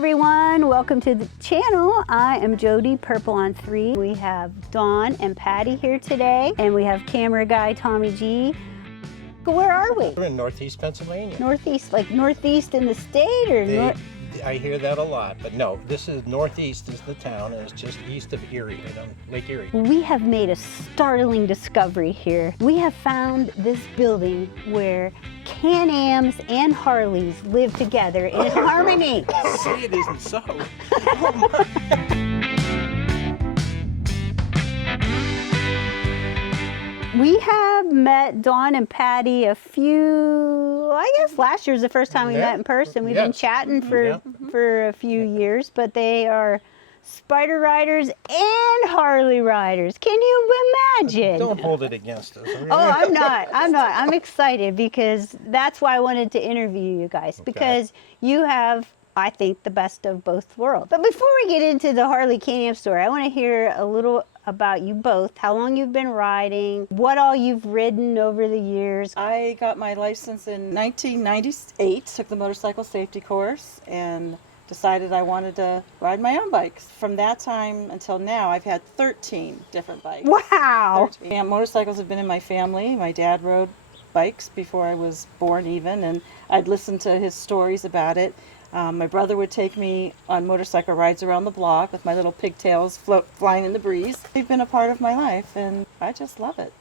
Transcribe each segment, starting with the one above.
everyone, welcome to the channel. I am Jody, Purple on 3. We have Dawn and Patti here today, and we have camera guy TommyG. Where are we? We're in Northeast Pennsylvania. Northeast, like Northeast in the state, or I hear that a lot, but no, this is Northeast is the town, and it's just east of Erie, right on Lake Erie. We have made a startling discovery here. We have found this building where Can-Ams and Harleys live together in harmony. Say it isn't so. We have met Dawn and Patti a few, I guess last year was the first time we met in person. We've been chatting for a few years, but they are Spyder riders and Harley riders. Can you imagine? Don't hold it against us. Oh, I'm not. I'm excited because that's why I wanted to interview you guys, because you have, I think, the best of both worlds. But before we get into the Harley Can-Am story, I want to hear a little about you both, how long you've been riding, what all you've ridden over the years. I got my license in 1998, took the motorcycle safety course, and decided I wanted to ride my own bikes. From that time until now, I've had 13 different bikes. Wow! 13. Yeah, motorcycles have been in my family. My dad rode bikes before I was born even, and I'd listen to his stories about it. My brother would take me on motorcycle rides around the block with my little pigtails flying in the breeze. They've been a part of my life, and I just love it.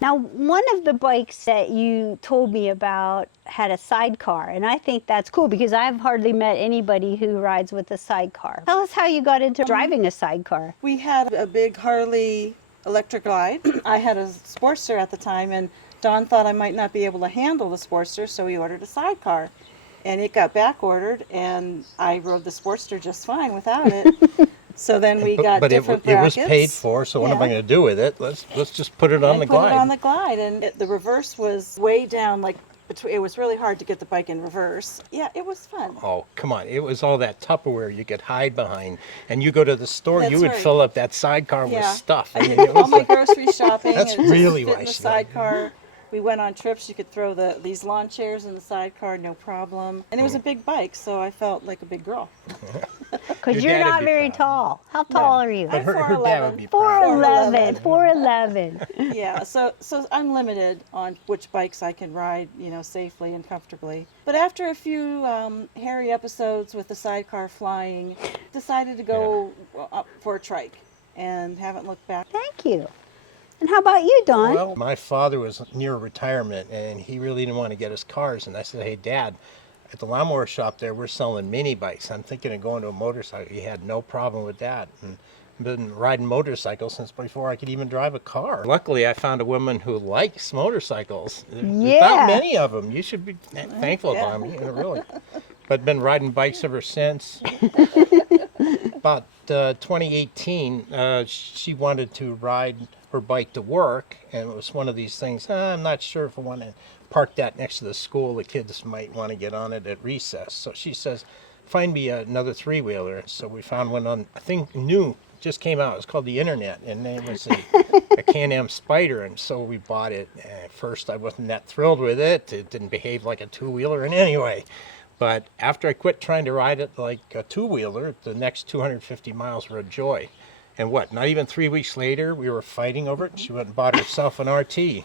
Now, one of the bikes that you told me about had a sidecar, and I think that's cool because I've hardly met anybody who rides with a sidecar. Tell us how you got into driving a sidecar. We had a big Harley electric glide. I had a Sportster at the time, and Don thought I might not be able to handle the Sportster, so he ordered a sidecar. And it got back ordered, and I rode the Sportster just fine without it. So then we got different brackets. It was paid for, so what am I going to do with it? Let's just put it on the glide. Put it on the glide, and the reverse was way down, like it was really hard to get the bike in reverse. Yeah, it was fun. Oh, come on. It was all that Tupperware you could hide behind. And you go to the store, That's you would right. fill up that sidecar with stuff. I mean, it all was my grocery shopping. That's and really fit why in the she sidecar. We went on trips. You could throw these lawn chairs in the sidecar, no problem. And it was a big bike, so I felt like a big girl. Because you're not very tall. How tall are you? I'm her dad would be 4'11". 4'11". Yeah, so I'm limited on which bikes I can ride, safely and comfortably. But after a few hairy episodes with the sidecar flying, decided to go up for a trike and haven't looked back. Thank you. And how about you, Dawn? Well, my father was near retirement, and he really didn't want to get us cars. And I said, hey, Dad, at the lawnmower shop there, we're selling mini bikes. I'm thinking of going to a motorcycle. He had no problem with that. And I've been riding motorcycles since before I could even drive a car. Luckily, I found a woman who likes motorcycles. There's not many of them. You should be thankful, Tommy, really. But been riding bikes ever since. About 2018, she wanted to ride her bike to work, and it was one of these things, I'm not sure if I want to park that next to the school. The kids might want to get on it at recess. So she says, find me another three-wheeler. So we found one on, I think new, just came out. It's called the Internet, and it was a Can-Am Spyder, and so we bought it. At first, I wasn't that thrilled with it. It didn't behave like a two-wheeler in any way. But after I quit trying to ride it like a two-wheeler, the next 250 miles were a joy. And not even 3 weeks later, we were fighting over it. She went and bought herself an RT.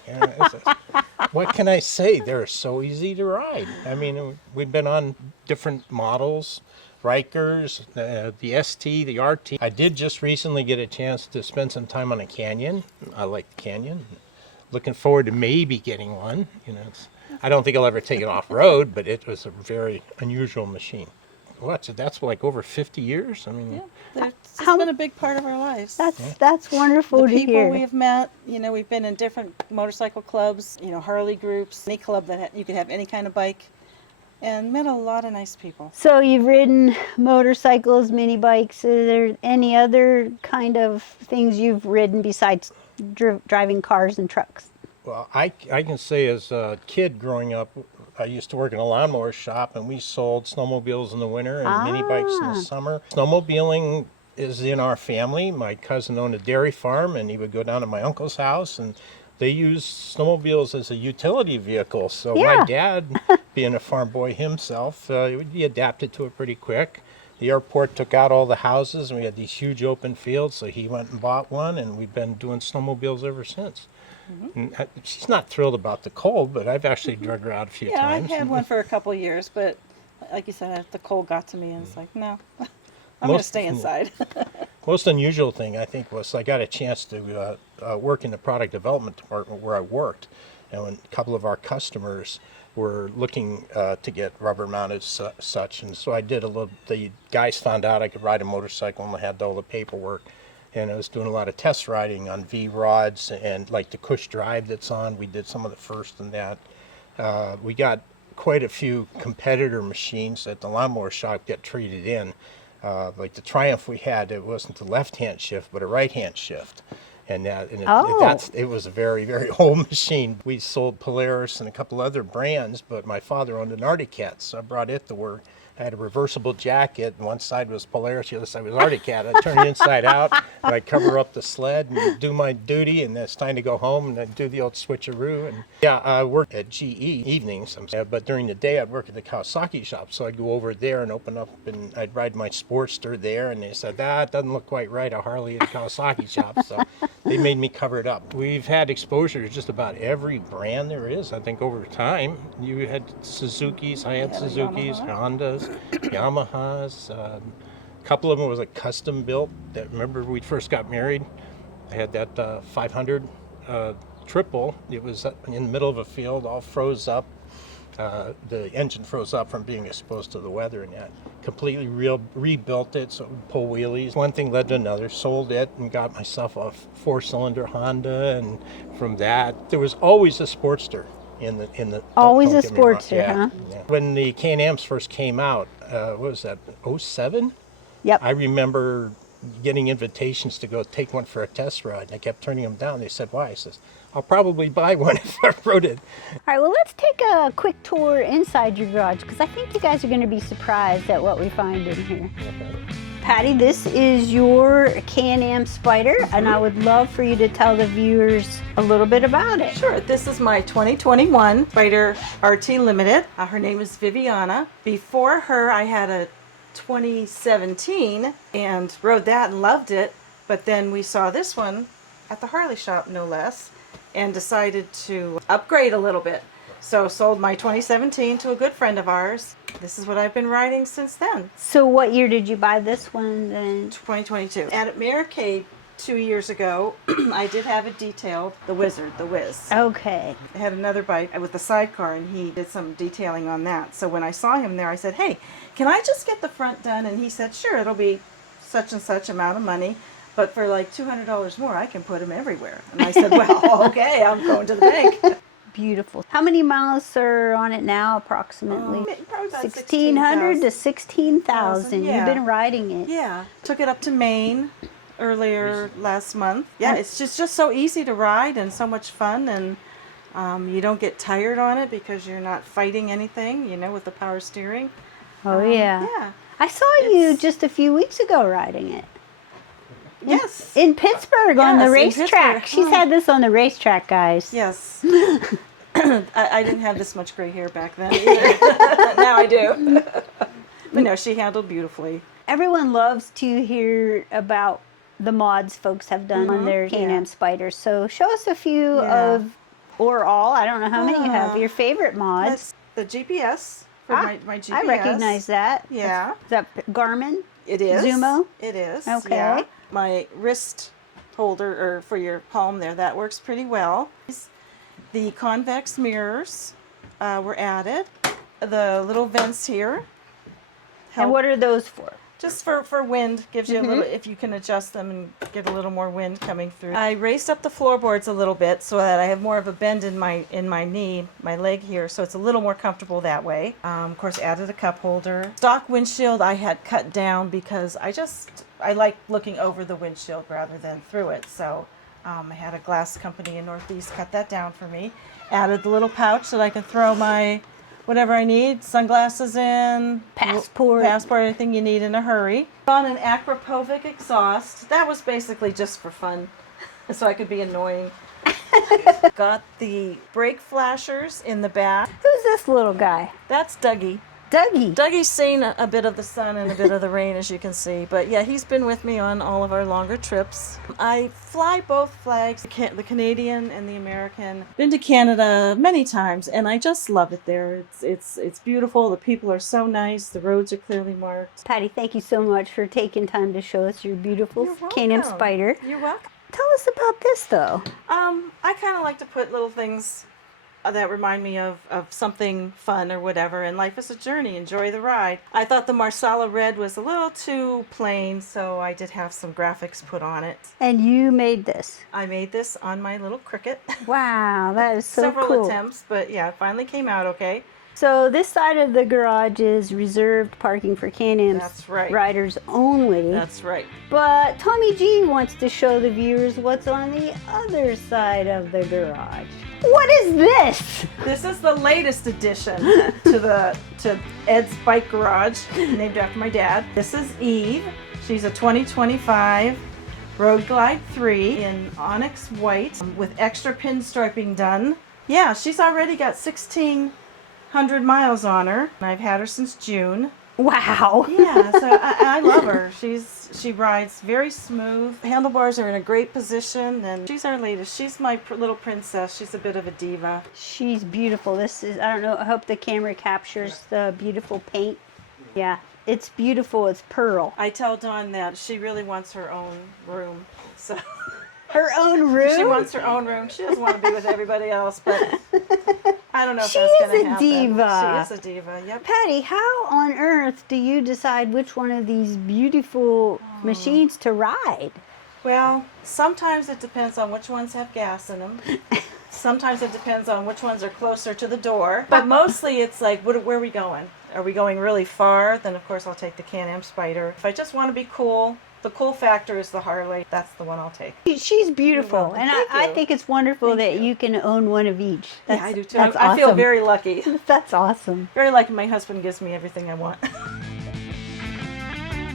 What can I say? They're so easy to ride. I mean, we've been on different models, Rikers, the ST, the RT. I did just recently get a chance to spend some time on a Canyon. I like the Canyon. Looking forward to maybe getting one. I don't think I'll ever take it off-road, but it was a very unusual machine. So that's like over 50 years? I mean, it's been a big part of our lives. That's wonderful to hear. The people we've met, we've been in different motorcycle clubs, Harley groups, any club that you could have any kind of bike, and met a lot of nice people. So you've ridden motorcycles, mini bikes. Is there any other kind of things you've ridden besides driving cars and trucks? Well, I can say as a kid growing up, I used to work in a lawnmower shop, and we sold snowmobiles in the winter and mini bikes in the summer. Snowmobiling is in our family. My cousin owned a dairy farm, and he would go down to my uncle's house, and they used snowmobiles as a utility vehicle. So my dad, being a farm boy himself, he adapted to it pretty quick. the airport took out all the houses, and we had these huge open fields, so he went and bought one, and we've been doing snowmobiles ever since. And she's not thrilled about the cold, but I've actually drug her out a few Yeah, times. I had one for a couple years, but like you said, the cold got to me, and it's like, no, I'm going to stay inside. Most unusual thing, I think, was I got a chance to work in the product development department where I worked, and when a couple of our customers were looking to get rubber mounted such, and so I did a little, the guys found out I could ride a motorcycle and I had all the paperwork, and I was doing a lot of test riding on V-rods and like the Cush drive that's on. We did some of the first in that. We got quite a few competitor machines that the lawnmower shop get traded in. Like the Triumph we had, it wasn't a left-hand shift, but a right-hand shift. And it was a very, very old machine. We sold Polaris and a couple other brands, but my father owned an Arctic Cat, so I brought it to work. I had a reversible jacket, and one side was Polaris, the other side was Arctic Cat. I'd turn it inside out, and I'd cover up the sled and do my duty, and then it's time to go home, and I'd do the old switcheroo. And yeah, I worked at GE evenings, but during the day I'd work at the Kawasaki shop, so I'd go over there and open up, and I'd ride my Sportster there, and they said, it doesn't look quite right, a Harley at a Kawasaki shop, so they made me cover it up. We've had exposure to just about every brand there is, I think, over time. You had Suzuki's, I had Suzuki's, Hondas, Yamahas, a couple of them was like custom built. That, remember we first got married, I had that 500 triple. It was in the middle of a field, all froze up. The engine froze up from being exposed to the weather, and that completely rebuilt it so it would pull wheelies. One thing led to another, sold it and got myself a 4-cylinder Honda, and from that there was always a Sportster in the Always don't a get me wrong. Sportster, huh? Yeah. When the Can-Ams first came out, what was that, 07? Yep. I remember getting invitations to go take one for a test ride, and I kept turning them down. They said, why? I says, I'll probably buy one if I rode it. All right, well, let's take a quick tour inside your garage, because I think you guys are going to be surprised at what we find in here. Okay. Patty, this is your Can-Am Spyder, and I would love for you to tell the viewers a little bit about it. Sure, this is my 2021 Spyder RT Limited. Her name is Viviana. Before her, I had a 2017 and rode that and loved it, but then we saw this one at the Harley shop, no less, and decided to upgrade a little bit. So sold my 2017 to a good friend of ours. This is what I've been riding since then. So what year did you buy this one then? 2022. At Mariecade 2 years ago, I did have it detailed, the Wizard, the Wiz. Okay. I had another bike with the sidecar, and he did some detailing on that. So when I saw him there, I said, hey, can I just get the front done? And he said, sure, it'll be such and such amount of money, but for like $200 more, I can put him everywhere. And I said, well, okay, I'm going to the bank. Beautiful. How many miles are on it now, approximately? Probably about 1,600 to 16,000. yeah. You've been riding it. Yeah, took it up to Maine earlier last month. Yeah, it's just so easy to ride and so much fun, and you don't get tired on it because you're not fighting anything, you know, with the power steering. Oh, yeah. Yeah. I saw you just a few weeks ago riding it. Yes. In Pittsburgh on the Yes, in racetrack. Pittsburgh. She's had this on the racetrack, guys. Yes. I didn't have this much gray hair back then either. Now I do. But no, she handled beautifully. Everyone loves to hear about the mods folks have done on their Can-Am Spyders. So show us a few of, or all, I don't know how many you have, your favorite mods. That's the GPS for my GPS. I recognize that. Yeah. Is that Garmin? It is. Zumo? It is. Okay. Yeah. My wrist holder, or for your palm there, that works pretty well. The convex mirrors were added. The little vents here. And what are those for? Just for wind, gives you a little, if you can adjust them and get a little more wind coming through. I raised up the floorboards a little bit so that I have more of a bend in my knee, my leg here, so it's a little more comfortable that way. Of course, added a cup holder. Stock windshield I had cut down because I like looking over the windshield rather than through it. So I had a glass company in Northeast cut that down for me. Added the little pouch that I can throw my whatever I need, sunglasses in, passport, anything you need in a hurry. On an Akrapovic exhaust. That was basically just for fun, so I could be annoying. Got the brake flashers in the back. Who's this little guy? That's Dougie. Dougie. Dougie's seen a bit of the sun and a bit of the rain, as you can see. But yeah, he's been with me on all of our longer trips. I fly both flags, the Canadian and the American. Been to Canada many times, and I just love it there. It's beautiful. The people are so nice. The roads are clearly marked. Patti, thank you so much for taking time to show us your beautiful You're Can-Am welcome. Spyder. You're welcome. Tell us about this, though. I kind of like to put little things that remind me of something fun or whatever, and life is a journey. Enjoy the ride. I thought the Marsala red was a little too plain, so I did have some graphics put on it. And you made this. I made this on my little Cricut. Wow, that is so Several cool. attempts, but yeah, it finally came out okay. So this side of the garage is reserved parking for Can-Am That's right. riders only. That's right. But TommyG wants to show the viewers what's on the other side of the garage. What is this? This is the latest addition to Ed's Bike Garage, named after my dad. This is Eve. She's a 2025 Road Glide 3 in onyx white with extra pinstriping done. Yeah, she's already got 1,600 miles on her. I've had her since June. Wow. Yeah, so I love her. She rides very smooth. Handlebars are in a great position, and she's our latest. She's my little princess. She's a bit of a diva. She's beautiful. This is, I don't know, I hope the camera captures the beautiful paint. Yeah, it's beautiful. It's pearl. I tell Dawn that she really wants her own room. So Her own room? she wants her own room. She doesn't want to be with everybody else, but I don't know if She that's is going to a happen. diva. She is a diva. Yep. Patti, how on earth do you decide which one of these beautiful machines to ride? Well, sometimes it depends on which ones have gas in them. Sometimes it depends on which ones are closer to the door. But mostly it's like, where are we going? Are we going really far? Then of course I'll take the Can-Am Spyder. If I just want to be cool, the cool factor is the Harley. That's the one I'll take. She's beautiful, welcome. and Thank I you. think it's wonderful Thank that you. you can own one of each. Yeah, I do too. That's I feel awesome. very lucky. That's awesome. Very lucky my husband gives me everything I want.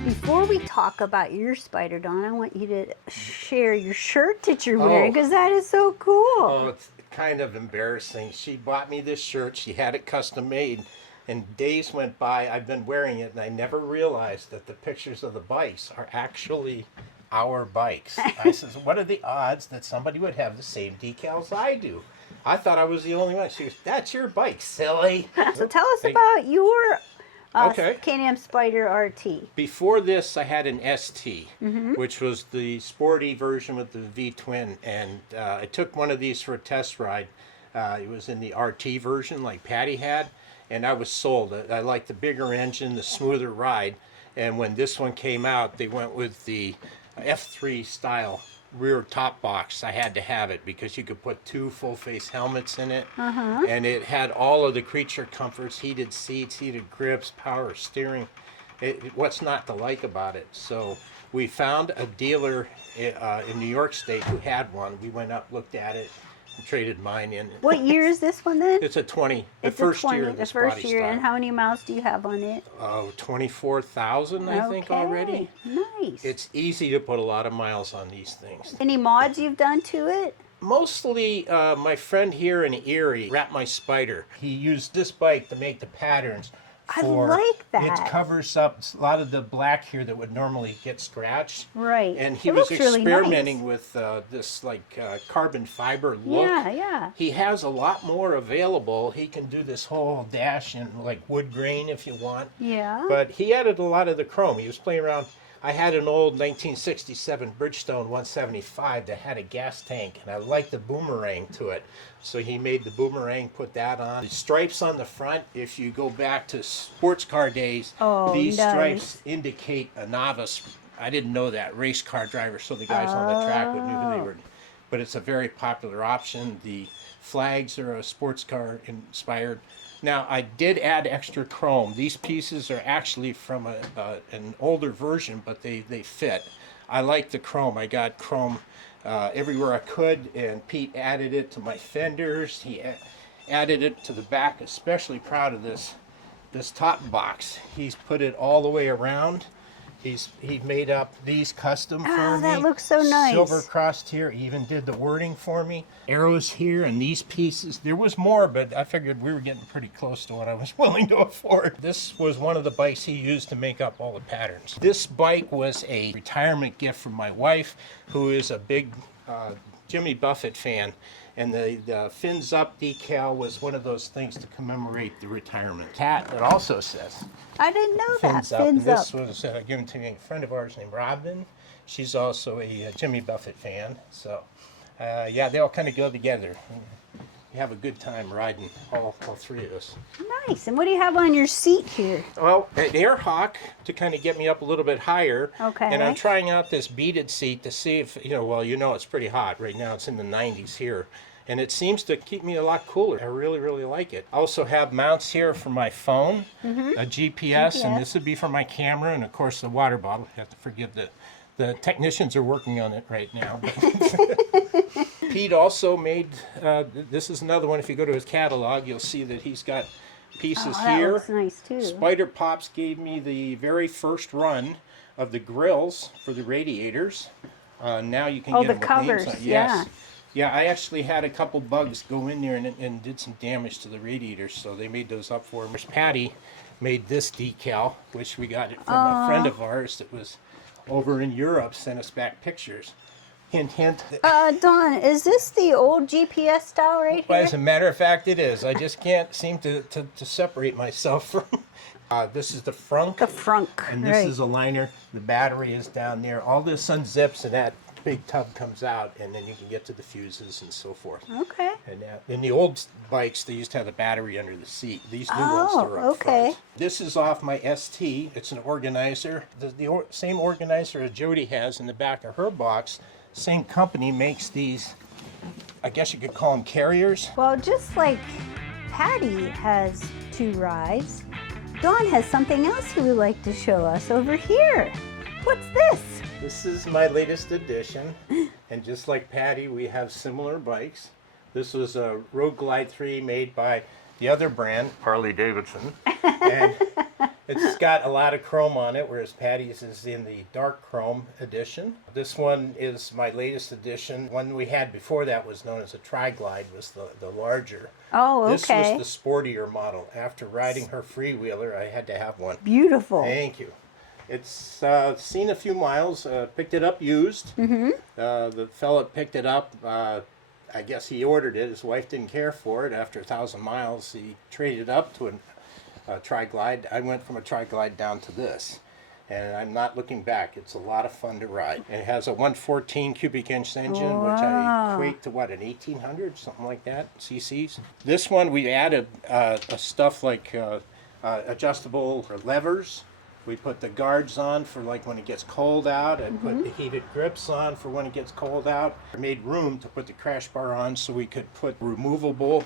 Before we talk about your Spyder, Don, I want you to share your shirt that you're wearing, because that is so cool. Oh, it's kind of embarrassing. She bought me this shirt. She had it custom made, and days went by. I've been wearing it, and I never realized that the pictures of the bikes are actually our bikes. I says, what are the odds that somebody would have the same decals I do? I thought I was the only one. She goes, that's your bike, silly. So tell us about your Okay. Can-Am Spyder RT. Before this, I had an ST, which was the sporty version with the V-twin, and I took one of these for a test ride. It was in the RT version, like Patti had, and I was sold. I liked the bigger engine, the smoother ride, and when this one came out, they went with the F3 style rear top box. I had to have it because you could put 2 full-face helmets in it, and it had all of the creature comforts: heated seats, heated grips, power steering. What's not to like about it? So we found a dealer in New York State who had one. We went up, looked at it, and traded mine in. What year is this one then? It's a 20. The It's first a 20, year of the this first body year. style. And how many miles do you have on it? 24,000, I think, already. Nice. It's easy to put a lot of miles on these things. Any mods you've done to it? Mostly, my friend here in Erie, My Spyder, he used this bike to make the patterns. I like that. It covers up a lot of the black here that would normally get scratched. Right. And he It was looks really experimenting nice. with this carbon fiber look. Yeah, yeah. He has a lot more available. He can do this whole dash in like wood grain if you want. Yeah. But he added a lot of the chrome. He was playing around. I had an old 1967 Bridgestone 175 that had a gas tank, and I liked the boomerang to it. So he made the boomerang, put that on. The stripes on the front, if you go back to sports car days, these nice. stripes indicate a novice. I didn't know that, race car driver, so the guys on the track would know who they were. But it's a very popular option. The flags are a sports car inspired. Now, I did add extra chrome. These pieces are actually from an older version, but they fit. I like the chrome. I got chrome everywhere I could, and Pete added it to my fenders. He added it to the back. Especially proud of this top box. He's put it all the way around, He made up these custom for me. Oh, that looks so nice. Silver crossed here. He even did the wording for me. Arrows here and these pieces. There was more, but I figured we were getting pretty close to what I was willing to afford. This was one of the bikes he used to make up all the patterns. This bike was a retirement gift from my wife, who is a big Jimmy Buffett fan. And the fins up decal was one of those things to commemorate the retirement. Cat, it also says. I didn't know that. Fins up. Fins And this up. was given to me, a friend of ours named Robin. She's also a Jimmy Buffett fan. So, yeah, they all kind of go together. You have a good time riding, all three of us. Nice. And what do you have on your seat here? Well, an air hawk to kind of get me up a little bit higher. Okay. And I'm trying out this beaded seat to see if, it's pretty hot. Right now it's in the 90s here. And it seems to keep me a lot cooler. I really, really like it. I also have mounts here for my phone, a GPS, and this would be for my camera, and of course the water bottle. You have to forgive the technicians are working on it right now. Pete also made, this is another one. If you go to his catalog, you'll see that he's got pieces That here. looks nice too. Spyderpops gave me the very first run of the grills for the radiators. Now you can get the them with covers, names on. yeah. Yes. Yeah, I actually had a couple bugs go in there and did some damage to the radiators, so they made those up for me. Patti made this decal, which we got it from a friend of ours that was over in Europe, sent us back pictures. Hint, hint. Dawn, is this the old GPS style right Well, here? as a matter of fact, it is. I just can't seem to separate myself from. This is the frunk. The frunk, And this right. is a liner. The battery is down there. All this unzips and that big tub comes out, and then you can get to the fuses and so forth. Okay. And in the old bikes, they used to have the battery under the seat. These new ones are up okay. front. This is off my ST. It's an organizer. The same organizer as Jody has in the back of her box. Same company makes these, I guess you could call them carriers. Well, just like Patti has 2 rides, Dawn has something else he would like to show us over here. What's this? This is my latest edition, and just like Patti, we have similar bikes. This was a Road Glide 3 made by the other brand, Harley Davidson, and it's got a lot of chrome on it, whereas Patti's is in the dark chrome edition. This one is my latest edition. One we had before that was known as a Tri-Glide, was the larger. Oh, okay. This was the sportier model. After riding her freewheeler, I had to have one. Beautiful. Thank you. It's seen a few miles, picked it up used. The fella picked it up, I guess he ordered it. His wife didn't care for it. After 1,000 miles, he traded it up to a Tri-Glide. I went from a Tri-Glide down to this, and I'm not looking back. It's a lot of fun to ride. It has a 114 cubic inch engine, which I equate to what, an 1800, something like that, cc's. This one we added stuff like adjustable levers. We put the guards on for like when it gets cold out, and put the heated grips on for when it gets cold out. I made room to put the crash bar on so we could put removable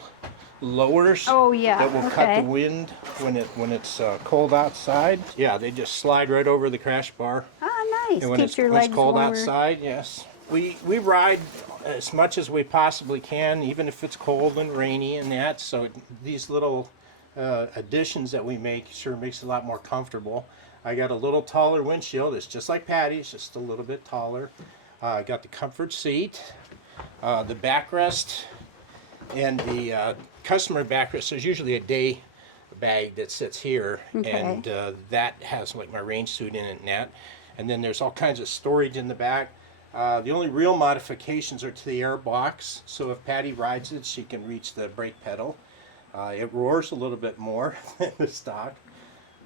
lowers that will cut the wind when it's cold outside. Yeah, they just slide right over the crash bar. Ah, nice. And when Keeps your when legs it's cold warmer. outside, yes. We ride as much as we possibly can, even if it's cold and rainy and that. So these little additions that we make sure makes it a lot more comfortable. I got a little taller windshield. It's just like Patti's, just a little bit taller. I got the comfort seat, the backrest, and the customer backrest. There's usually a day bag that sits here, and that has like my rain suit in it and that. And then there's all kinds of storage in the back. The only real modifications are to the air box. So if Patti rides it, she can reach the brake pedal. It roars a little bit more than the stock.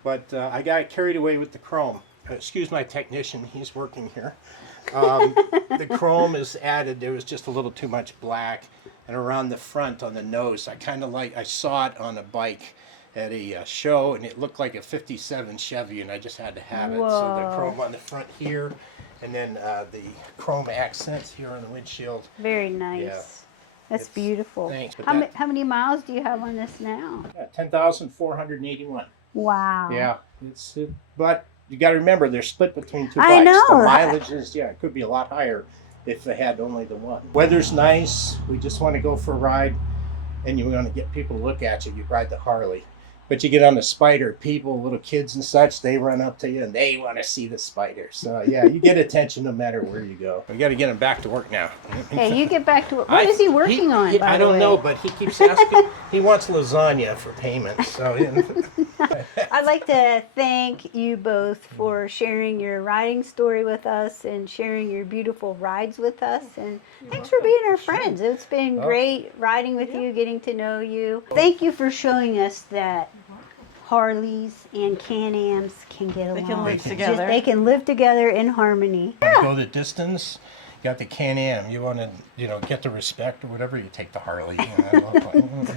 But I got carried away with the chrome. Excuse my technician, he's working here. The chrome is added. There was just a little too much black. And around the front on the nose, I saw it on a bike at a show, and it looked like a 57 Chevy, and I just had to have it. So the chrome on the front here, and then the chrome accents here on the windshield. Very nice. Yeah. That's beautiful. Thanks. But How many miles do you have on this now? 10,481. Wow. Yeah, but you got to remember they're split between 2 bikes. I know. The mileage is it could be a lot higher if they had only the one. Weather's nice. We just want to go for a ride, and you want to get people to look at you. You ride the Harley. But you get on the Spyder, people, little kids and such, they run up to you and they want to see the Spyder. So yeah, you get attention no matter where you go. We got to get him back to work now. Hey, you get back to it. What is he working on, by I the don't way? know, but he keeps asking. He wants lasagna for payment. So I'd like to thank you both for sharing your riding story with us and sharing your beautiful rides with us. And thanks for being our friends. It's been great riding with you, getting to know you. Thank you for showing us that Harleys and Can-Ams can get along. They can live Just- together. They can live together in harmony. go the distance. You got the Can-Am. You want to, get the respect or whatever. You take the Harley.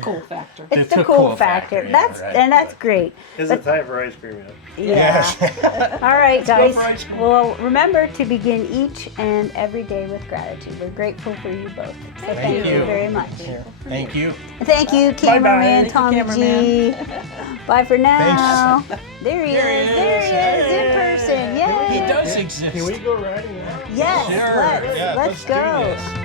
Cool factor. It's the cool factor. yeah, That's right, and that's but- great. Is it time for ice cream yet? Yeah. All right, go guys. for ice cream. Well, remember to begin each and every day with gratitude. We're grateful for you both. So thank you very much. Thank you. Thank you, cameraman Thank Tommy you, G. Bye for now. Thanks. There he There is. he There he is. is in person. Yay. He does exist. Can we go riding now? Yes. Sure. Let's Yeah, let's do go. this.